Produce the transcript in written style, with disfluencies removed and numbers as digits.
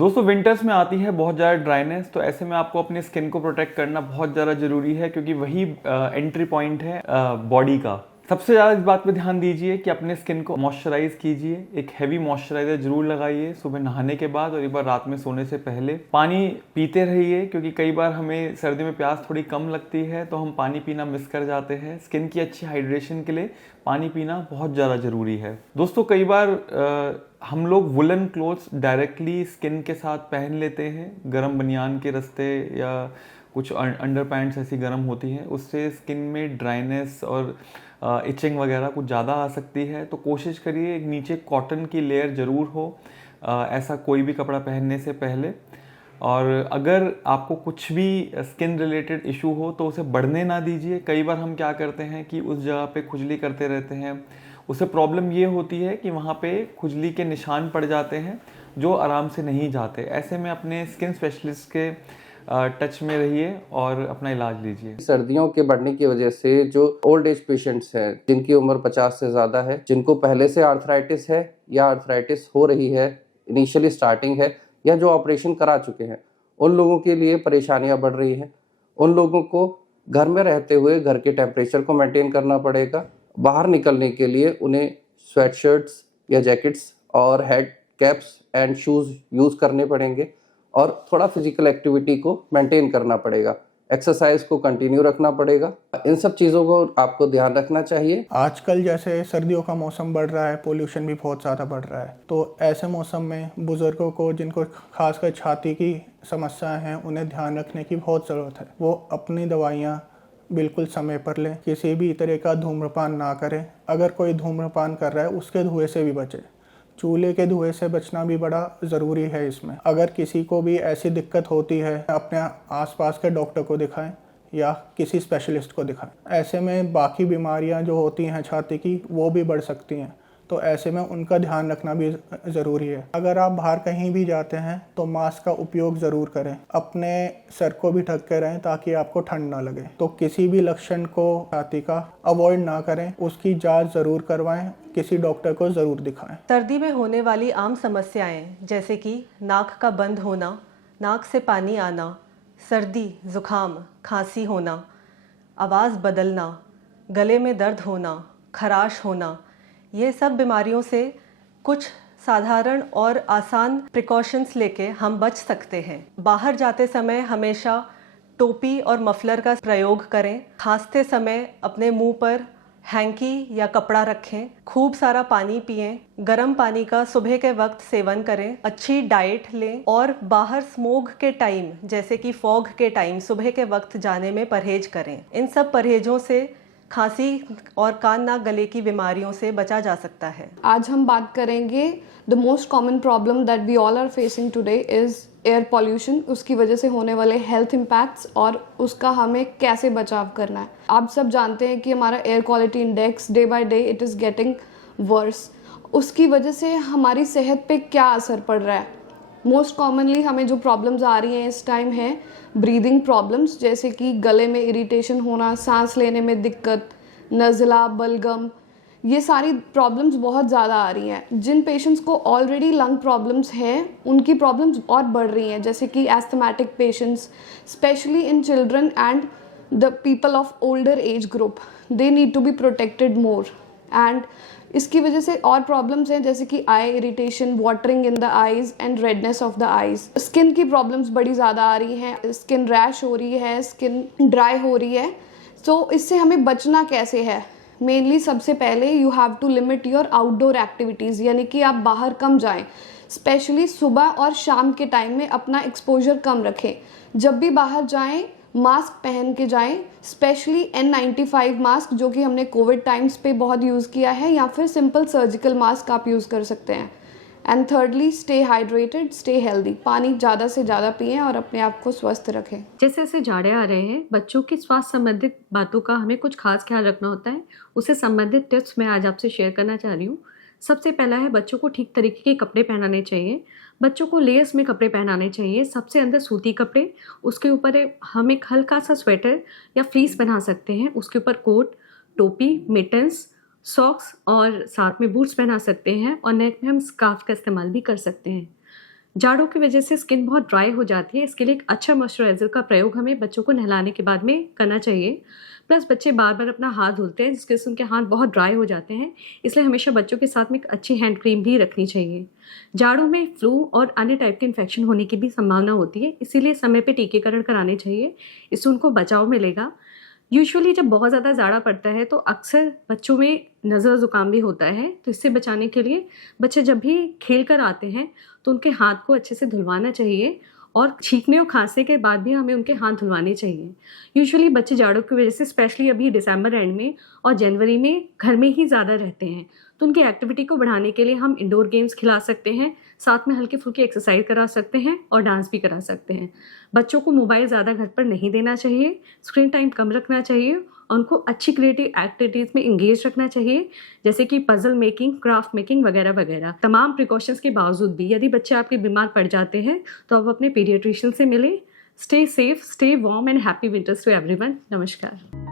दोस्तों विंटर्स में आती है बहुत ज़्यादा ड्राइनेस, तो ऐसे में आपको अपनी स्किन को प्रोटेक्ट करना बहुत ज़्यादा ज़रूरी है, क्योंकि वही एंट्री पॉइंट है बॉडी का। सबसे ज़्यादा इस बात पे ध्यान दीजिए कि अपने स्किन को मॉइस्चराइज कीजिए। एक हैवी मॉइस्चराइजर जरूर लगाइए सुबह नहाने के बाद, और एक बार रात में सोने से पहले। पानी पीते रहिए, क्योंकि कई बार हमें सर्दी में प्यास थोड़ी कम लगती है तो हम पानी पीना मिस कर जाते हैं। स्किन की अच्छी हाइड्रेशन के लिए पानी पीना बहुत ज़्यादा ज़रूरी है। दोस्तों कई बार हम लोग वुलन क्लोथ्स डायरेक्टली स्किन के साथ पहन लेते हैं, गर्म बनियान के रास्ते या कुछ अंडर पैंट्स ऐसी गर्म होती हैं, उससे स्किन में ड्राइनेस और इचिंग वगैरह कुछ ज़्यादा आ सकती है। तो कोशिश करिए एक नीचे कॉटन की लेयर ज़रूर हो ऐसा कोई भी कपड़ा पहनने से पहले। और अगर आपको कुछ भी स्किन रिलेटेड इशू हो तो उसे बढ़ने ना दीजिए। कई बार हम क्या करते हैं कि उस जगह पे खुजली करते रहते हैं, उससे प्रॉब्लम ये होती है कि वहाँ पे खुजली के निशान पड़ जाते हैं जो आराम से नहीं जाते। ऐसे में अपने स्किन स्पेशलिस्ट के टच में रहिए और अपना इलाज लीजिए। सर्दियों के बढ़ने की वजह से जो ओल्ड एज पेशेंट्स हैं, जिनकी उम्र 50 से ज़्यादा है, जिनको पहले से आर्थराइटिस है या आर्थराइटिस हो रही है, इनिशियली स्टार्टिंग है, या जो ऑपरेशन करा चुके हैं, उन लोगों के लिए परेशानियां बढ़ रही हैं। उन लोगों को घर में रहते हुए घर के टेम्परेचर को मेंटेन करना पड़ेगा। बाहर निकलने के लिए उन्हें स्वेटशर्ट्स या जैकेट्स और head caps and shoes use करने पड़ेंगे, और थोड़ा फिजिकल एक्टिविटी को मेंटेन करना पड़ेगा। एक्सरसाइज को कंटिन्यू रखना पड़ेगा। इन सब चीज़ों को आपको ध्यान रखना चाहिए। आजकल जैसे सर्दियों का मौसम बढ़ रहा है, पोल्यूशन भी बहुत ज़्यादा बढ़ रहा है, तो ऐसे मौसम में बुज़ुर्गों को, जिनको खासकर छाती की समस्याएं हैं, उन्हें ध्यान रखने की बहुत ज़रूरत है। वो अपनी दवाइयाँ बिल्कुल समय पर लें, किसी भी तरह का धूम्रपान ना करें। अगर कोई धूम्रपान कर रहा है उसके धुएं से भी बचे। चूल्हे के धुएं से बचना भी बड़ा ज़रूरी है इसमें। अगर किसी को भी ऐसी दिक्कत होती है, अपने आसपास के डॉक्टर को दिखाएं या किसी स्पेशलिस्ट को दिखाएं। ऐसे में बाकी बीमारियां जो होती हैं छाती की, वो भी बढ़ सकती हैं, तो ऐसे में उनका ध्यान रखना भी ज़रूरी है। अगर आप बाहर कहीं भी जाते हैं तो मास्क का उपयोग ज़रूर करें। अपने सर को भी ढक के रहें ताकि आपको ठंड ना लगे। तो किसी भी लक्षण को छाती का अवॉइड ना करें, उसकी जांच ज़रूर करवाएं, किसी डॉक्टर को ज़रूर दिखाएं। सर्दी में होने वाली आम समस्याएं जैसे कि नाक का बंद होना, नाक से पानी आना, सर्दी, जुखाम, खांसी होना, आवाज़ बदलना, गले में दर्द होना, खराश होना, ये सब बीमारियों से कुछ साधारण और आसान प्रिकॉशंस लेके हम बच सकते हैं। बाहर जाते समय हमेशा टोपी और मफलर का प्रयोग करें। खांसते समय अपने मुंह पर हैंकी या कपड़ा रखें। खूब सारा पानी पिएं। गर्म पानी का सुबह के वक्त सेवन करें। अच्छी डाइट लें और बाहर स्मोग के टाइम, जैसे कि फॉग के टाइम, सुबह के वक्त जाने में परहेज करें। इन सब परहेजों से खांसी और कान नाक गले की बीमारियों से बचा जा सकता है। आज हम बात करेंगे the most common problem that we all are facing today is air pollution. उसकी वजह से होने वाले हेल्थ इम्पैक्ट्स और उसका हमें कैसे बचाव करना है। आप सब जानते हैं कि हमारा air quality index day by day it is getting worse. उसकी वजह से हमारी सेहत पे क्या असर पड़ रहा है। मोस्ट कॉमनली हमें जो प्रॉब्लम्स आ रही हैं इस टाइम है ब्रीदिंग प्रॉब्लम्स, जैसे कि गले में इरिटेशन होना, सांस लेने में दिक्कत, नज़ला, बलगम, ये सारी प्रॉब्लम्स बहुत ज़्यादा आ रही हैं। जिन पेशेंट्स को ऑलरेडी लंग प्रॉब्लम्स हैं उनकी प्रॉब्लम्स और बढ़ रही हैं, जैसे कि asthmatic patients, specially in children and the people of older age group, they need to be protected more. And इसकी वजह से और प्रॉब्लम्स हैं जैसे कि eye irritation, watering in the eyes and redness of the eyes. Skin की problems बड़ी ज़्यादा आ रही हैं, स्किन रैश हो रही है, स्किन ड्राई हो रही है। तो इससे हमें बचना कैसे है? मेनली सबसे पहले you have to limit your outdoor activities, यानी कि आप बाहर कम जाएं। स्पेशली सुबह और शाम के टाइम में अपना एक्सपोजर कम रखें। जब भी बाहर जाएं मास्क पहन के जाएं, स्पेशली N95 मास्क जो कि हमने कोविड टाइम्स पे बहुत यूज़ किया है, या फिर सिंपल सर्जिकल मास्क आप यूज़ कर सकते हैं। And thirdly stay hydrated, stay healthy. पानी ज़्यादा से ज़्यादा पिएं और अपने आप को स्वस्थ रखें। जैसे जैसे जाड़े आ रहे हैं, बच्चों की स्वास्थ्य संबंधित बातों का हमें कुछ खास ख्याल रखना होता है। उससे संबंधित टिप्स मैं आज आपसे शेयर करना चाह रही हूँ। सबसे पहला है, बच्चों को ठीक तरीके के कपड़े पहनाने चाहिए। बच्चों को लेयर्स में कपड़े पहनाने चाहिए। सबसे अंदर सूती कपड़े, उसके ऊपर हम एक हल्का सा स्वेटर या फ्लीस बना सकते हैं। उसके ऊपर कोट, टोपी, मिटन्स, सॉक्स और साथ में बूट्स पहना सकते हैं, और नेक में हम स्कार्फ का इस्तेमाल भी कर सकते हैं। जाड़ों की वजह से स्किन बहुत ड्राई हो जाती है, इसके लिए एक अच्छा मॉइस्चराइज़र का प्रयोग हमें बच्चों को नहलाने के बाद में करना चाहिए। प्लस बच्चे बार बार अपना हाथ धुलते हैं जिसके से उनके हाथ बहुत ड्राई हो जाते हैं, इसलिए हमेशा बच्चों के साथ में एक अच्छी हैंड क्रीम भी रखनी चाहिए। जाड़ों में फ्लू और अन्य टाइप के इन्फेक्शन होने की भी संभावना होती है, इसीलिए समय पे टीकाकरण कराने चाहिए, इससे उनको बचाव मिलेगा। यूजुअली जब बहुत ज़्यादा जाड़ा पड़ता है तो अक्सर बच्चों में नज़ला ज़ुकाम भी होता है, तो इससे बचाने के लिए बच्चे जब भी खेल कर आते हैं तो उनके हाथ को अच्छे से धुलवाना चाहिए और छींकने और खांसने के बाद भी हमें उनके हाथ धुलवाने चाहिए। यूजुअली बच्चे जाड़ों की वजह से स्पेशली अभी दिसंबर एंड में और जनवरी में घर में ही ज़्यादा रहते हैं, तो उनकी एक्टिविटी को बढ़ाने के लिए हम इंडोर गेम्स खिला सकते हैं, साथ में हल्की फुल्की एक्सरसाइज करा सकते हैं और डांस भी करा सकते हैं। बच्चों को मोबाइल ज़्यादा घर पर नहीं देना चाहिए, स्क्रीन टाइम कम रखना चाहिए और उनको अच्छी क्रिएटिव एक्टिविटीज़ में इंगेज रखना चाहिए, जैसे कि पजल मेकिंग, क्राफ्ट मेकिंग वगैरह वगैरह। तमाम प्रिकॉशंस के बावजूद भी यदि बच्चे आपके बीमार पड़ जाते हैं तो आप अपने पीडियाट्रिशियन से मिलें। Stay safe, stay warm and happy winters to everyone. नमस्कार।